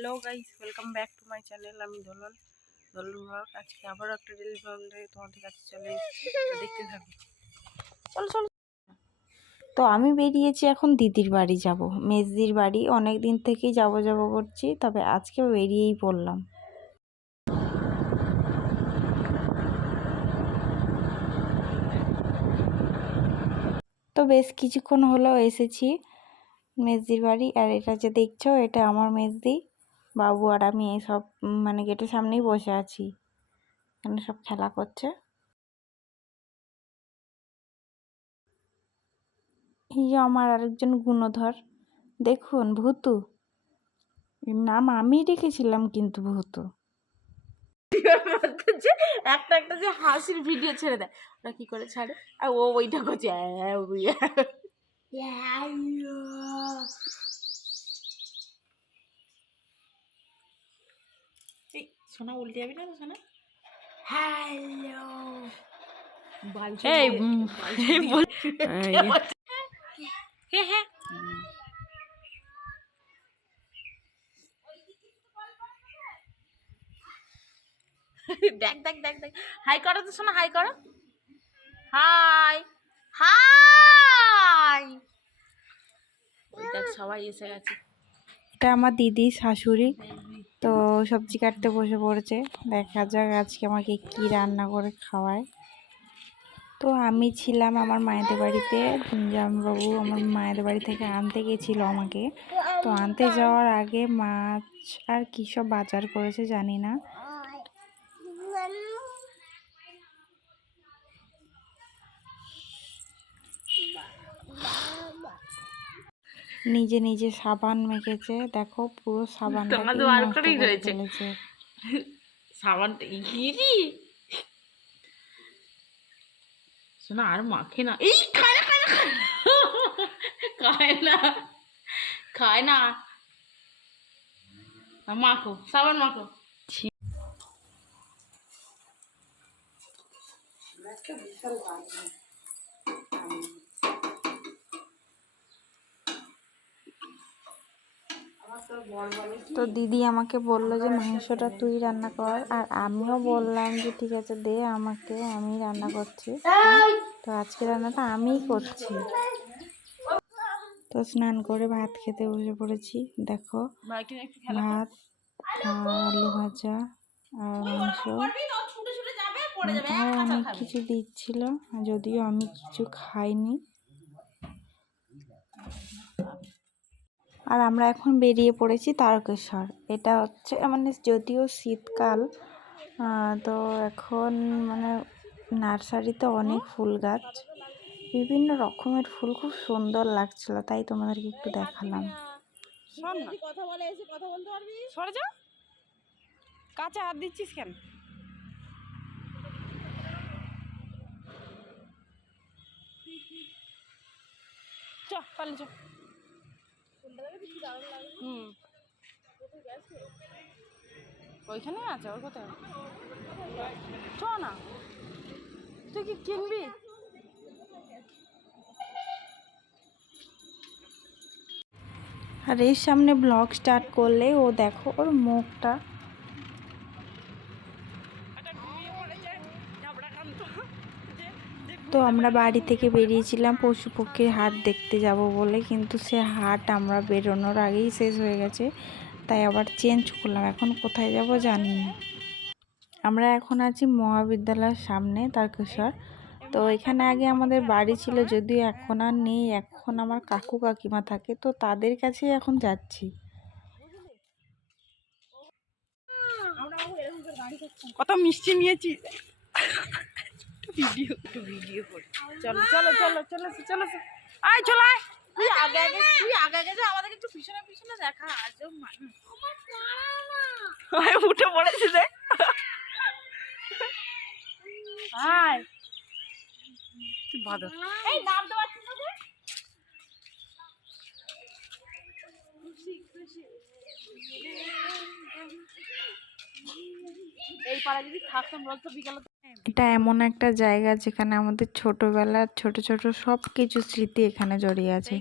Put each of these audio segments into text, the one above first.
Hello guys, welcome back to my channel, আমি দোলন। দোলন blog, আজকে আবারও একটা ডেলি ব্লগ তোমাদের কাছে চলে দেখতে থাকো। চলো চলো। তো আমি বেরিয়েছি এখন দিদির বাড়ি যাব, মেজদির বাড়ি অনেক দিন থেকেই যাব যাব করছি, তবে আজকে বেরিয়েই পড়লাম। তো বেশ কিছুক্ষণ হলো এসেছি, মেজদির বাড়ি, আর এটা যে দেখছ, এটা আমার মেজদি। বাবু আর আমি সব মানে গেটের সামনেই বসে আছি। এখানে সব খেলা করছে। এই যে আমার আরেকজন গুণধর। দেখুন ভূতু। নাম আমি রেখেছিলাম কিন্তু ভূতু। যে একটা একটা যে হাসির ভিডিও ছেড়ে দেয়। ওরা কি করে ছাড়ে? আর ও ওইটা করছে হ্যাঁ হ্যাঁ দেখ দেখ দেখ দেখ। হাই করো তো শোনা হাই করো। হাই। হাই। দেখ সবাই এসে গেছে। এটা আমার দিদি শাশুড়ি। তো সবজি কাটতে বসে পড়েছে। দেখা যাক আজকে আমাকে কি রান্না করে খাওয়ায়। তো আমি ছিলাম আমার মায়েদের বাড়িতে জামবাবু আমার মায়েদের বাড়ি থেকে আনতে গেছিল আমাকে। তো আনতে যাওয়ার আগে মাছ আর কী সব বাজার করেছে জানি না। নিজে নিজে সাবান মেখেছে। দেখো পুরো সাবানটা করেই রয়েছে। সাবানটা ইরি শোনা আর মাখে না। এই খায় না খায় না খায় না। খায় না মাখো সাবান মাখো। তো দিদি আমাকে বলল যে, মাংসটা তুই রান্না কর। আর আমিও বললাম যে, ঠিক আছে, দে আমাকে, আমি রান্না করছি। তো আজকে রান্নাটা আমিই করছি। তো স্নান করে ভাত খেতে বসে পড়েছি। দেখো, ভাত, আলু ভাজা আর মাংস। অনেক কিছু দিচ্ছিল, যদিও আমি কিছু খাইনি। আর আমরা এখন বেরিয়ে পড়েছি তারকেশ্বর। এটা হচ্ছে মানে যদিও শীতকাল তো এখন মানে নার্সারিতে অনেক ফুল গাছ, বিভিন্ন রকমের ফুল, খুব সুন্দর লাগছিল, তাই তোমাদেরকে একটু দেখালাম। কাঁচা হাত দিচ্ছিস কেন? ওইখানে আছে, ওর কোথায়? চ না। তুই কি কিনবি? আর এর সামনে ব্লগ স্টার্ট করলে ও দেখো ওর মুখটা। তো আমরা বাড়ি থেকে বেরিয়েছিলাম পশু পক্ষীর হাট দেখতে যাব বলে, কিন্তু সে হাট আমরা বেরোনোর আগেই শেষ হয়ে গেছে, তাই আবার চেঞ্জ করলাম। এখন কোথায় যাব জানি না। আমরা এখন আছি মহাবিদ্যালয়ের সামনে, তারকেশ্বর। তো এখানে আগে আমাদের বাড়ি ছিল, যদিও এখন আর নেই, এখন আমার কাকু কাকিমা থাকে, তো তাদের কাছেই এখন যাচ্ছি। কত মিষ্টি নিয়েছি। ভিডিও একটু ভিডিও করি। চলো চলো চলো চলো চলো আয় চলো আয়। তুই আগে আগে তুই আগে আগে যা আমাদেরকে একটু পিছনে পিছনে দেখা আজব মানুষ আয় উঠে পড়েছে রে আয়। তুই বাদর এই নাম তো পাচ্ছিস না এই পাড়া যদি থাকতাম বলতো বিকালে এটা এমন একটা জায়গা যেখানে আমাদের ছোটবেলার ছোট ছোট সব কিছু স্মৃতি এখানে জড়িয়ে আছে।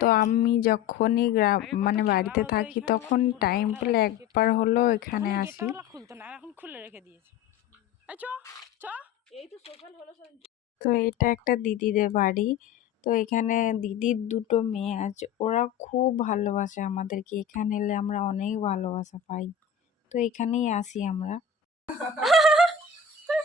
তো আমি যখনই গ্রাম মানে বাড়িতে থাকি তখন টাইম পেলে একবার হলেও এখানে আসি। খুলে রেখে দিয়েছে হলো তো এটা একটা দিদিদের বাড়ি। তো এখানে দিদির দুটো মেয়ে আছে। ওরা খুব ভালোবাসে আমাদেরকে। এখানে এলে আমরা অনেক ভালোবাসা পাই। তো এখানেই আসি আমরা।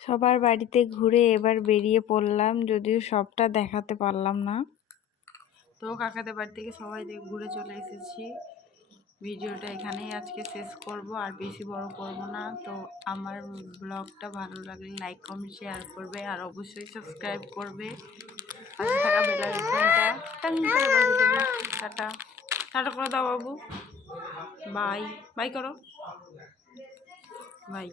সবার বাড়িতে ঘুরে এবার বেরিয়ে পড়লাম যদিও সবটা দেখাতে পারলাম না। তো কাকাদের বাড়ি থেকে সবাই দেখ ঘুরে চলে এসেছি। ভিডিওটা এখানেই আজকে শেষ করব আর বেশি বড় করব না। তো আমার ব্লগটা ভালো লাগলে লাইক কমেন্ট শেয়ার করবে আর অবশ্যই সাবস্ক্রাইব করবে। Bell tata. টাটা করে দাও বাবু। বাই বাই করো। বাই